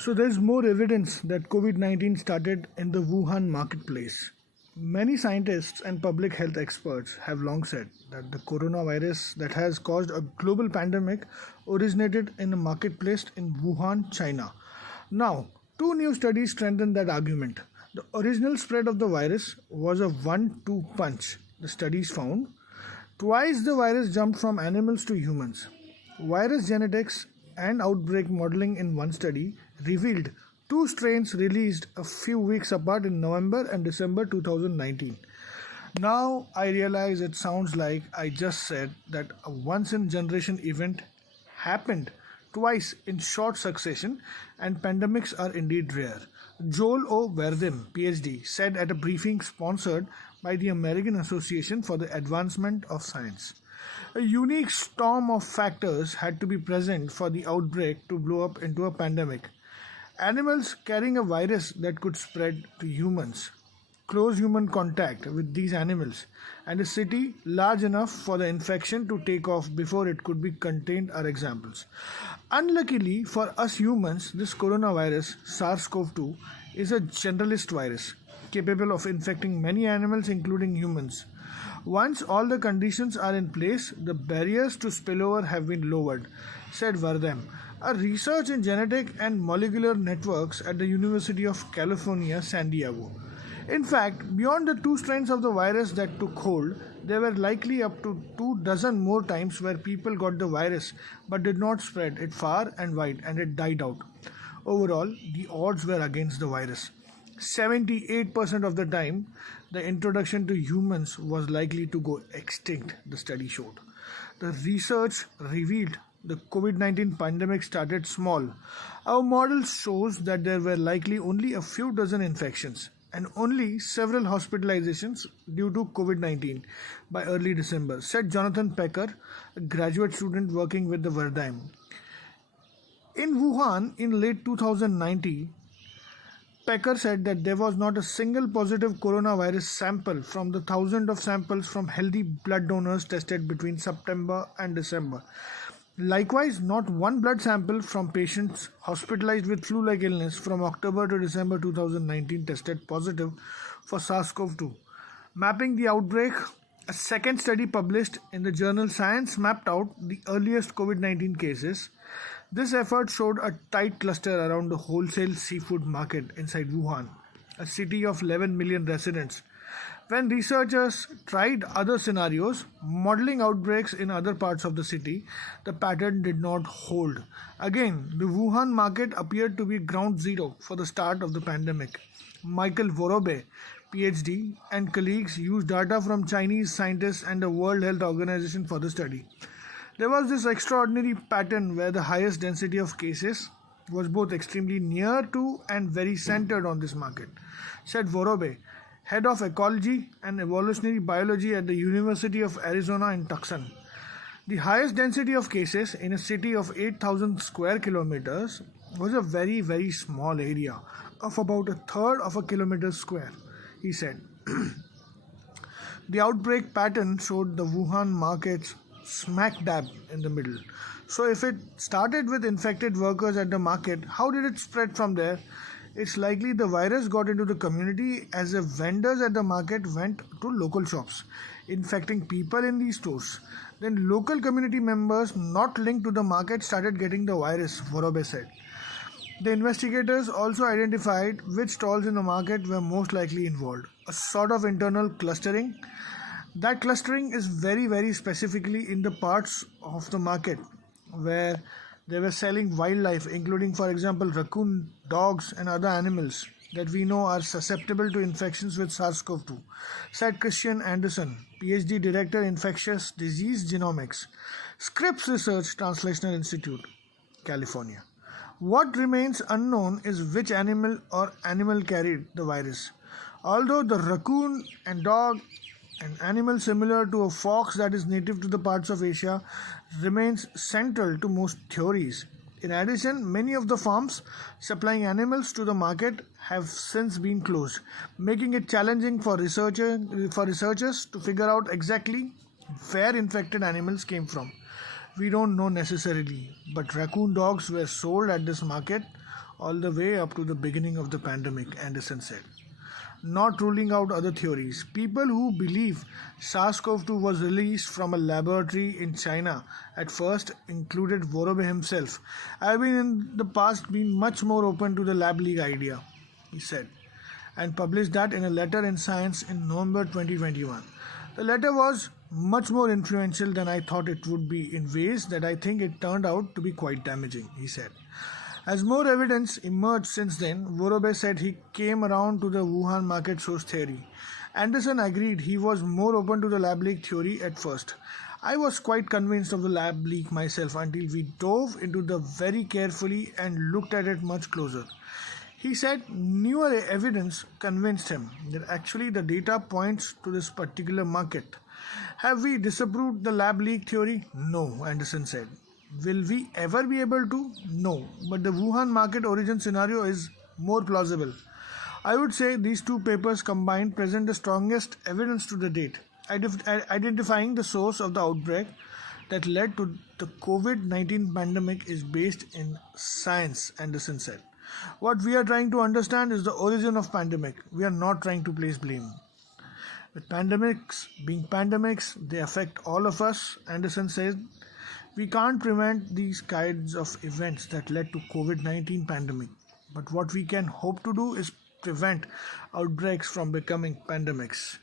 So there's more evidence that COVID 19 started in the Wuhan marketplace. Many scientists and public health experts have long said that the coronavirus that has caused a global pandemic originated in a marketplace in Wuhan, China. Now, two new studies strengthen that argument. The original spread of the virus was a 1-2 punch. The studies found twice the virus jumped from animals to humans. Virus genetics and outbreak modeling in one study revealed two strains released a few weeks apart in November and December 2019. Now I realize it sounds like I just said that a once in generation event happened twice in short succession, and pandemics are indeed rare. Joel O. Verdim, PhD, said at a briefing sponsored by the American Association for the Advancement of Science. A unique storm of factors had to be present for the outbreak to blow up into a pandemic. Animals carrying a virus that could spread to humans, close human contact with these animals, and a city large enough for the infection to take off before it could be contained are examples. Unluckily for us humans, this coronavirus, SARS-CoV-2, is a generalist virus capable of infecting many animals including humans. Once all the conditions are in place, the barriers to spillover have been lowered, said Vardem, a researcher in genetic and molecular networks at the University of California, San Diego. In fact, beyond the two strains of the virus that took hold, there were likely up to 24 more times where people got the virus but did not spread it far and wide and it died out. Overall, the odds were against the virus. 78% of the time, the introduction to humans was likely to go extinct, the study showed. The research revealed the COVID-19 pandemic started small. Our model shows that there were likely only a few dozen infections and only several hospitalizations due to COVID-19 by early December, said Jonathan Pecker, a graduate student working with the Verdheim. In Wuhan in late 2019, Pecker said that there was not a single positive coronavirus sample from the thousands of samples from healthy blood donors tested between September and December. Likewise, not one blood sample from patients hospitalized with flu-like illness from October to December 2019 tested positive for SARS-CoV-2. Mapping the outbreak, a second study published in the journal Science mapped out the earliest COVID-19 cases. This effort showed a tight cluster around the wholesale seafood market inside Wuhan, a city of 11 million residents. When researchers tried other scenarios, modeling outbreaks in other parts of the city, the pattern did not hold. Again, the Wuhan market appeared to be ground zero for the start of the pandemic. Michael Vorobe, PhD, and colleagues used data from Chinese scientists and the World Health Organization for the study. There was this extraordinary pattern where the highest density of cases was both extremely near to and very centered on this market, said Vorobe, head of ecology and evolutionary biology at the University of Arizona in Tucson. The highest density of cases in a city of 8,000 square kilometers was a very, very small area of about a third of a kilometer square, he said. The outbreak pattern showed the Wuhan markets smack dab in the middle. So if it started with infected workers at the market, how did it spread from there? It's likely the virus got into the community as the vendors at the market went to local shops, infecting people in these stores. Then local community members not linked to the market started getting the virus, Vorobe said. The investigators also identified which stalls in the market were most likely involved, a sort of internal clustering. That clustering is very, very specifically in the parts of the market where they were selling wildlife, including, for example, raccoon, dogs, and other animals that we know are susceptible to infections with SARS-CoV-2, said Christian Anderson, PhD Director, Infectious Disease Genomics, Scripps Research Translational Institute, California. What remains unknown is which animal or animal carried the virus. Although the raccoon and dog, an animal similar to a fox that is native to the parts of Asia, remains central to most theories. In addition, many of the farms supplying animals to the market have since been closed, making it challenging for researchers to figure out exactly where infected animals came from. We don't know necessarily, but raccoon dogs were sold at this market all the way up to the beginning of the pandemic, Anderson said. Not ruling out other theories. People who believe SARS-CoV-2 was released from a laboratory in China at first, included Vorobe himself, have been in the past been much more open to the lab leak idea, he said, and published that in a letter in Science in November 2021. The letter was much more influential than I thought it would be in ways that I think it turned out to be quite damaging, he said. As more evidence emerged since then, Vorobe said he came around to the Wuhan market source theory. Anderson agreed he was more open to the lab leak theory at first. I was quite convinced of the lab leak myself until we dove into the very carefully and looked at it much closer. He said newer evidence convinced him that actually the data points to this particular market. Have we disapproved the lab leak theory? No, Anderson said. Will we ever be able to? No, but the Wuhan market origin scenario is more plausible. I would say these two papers combined present the strongest evidence to the date, identifying the source of the outbreak that led to the COVID-19 pandemic is based in science, Anderson said. What we are trying to understand is the origin of pandemic. We are not trying to place blame. With pandemics being pandemics, they affect all of us, Anderson said. We can't prevent these kinds of events that led to COVID-19 pandemic, but what we can hope to do is prevent outbreaks from becoming pandemics.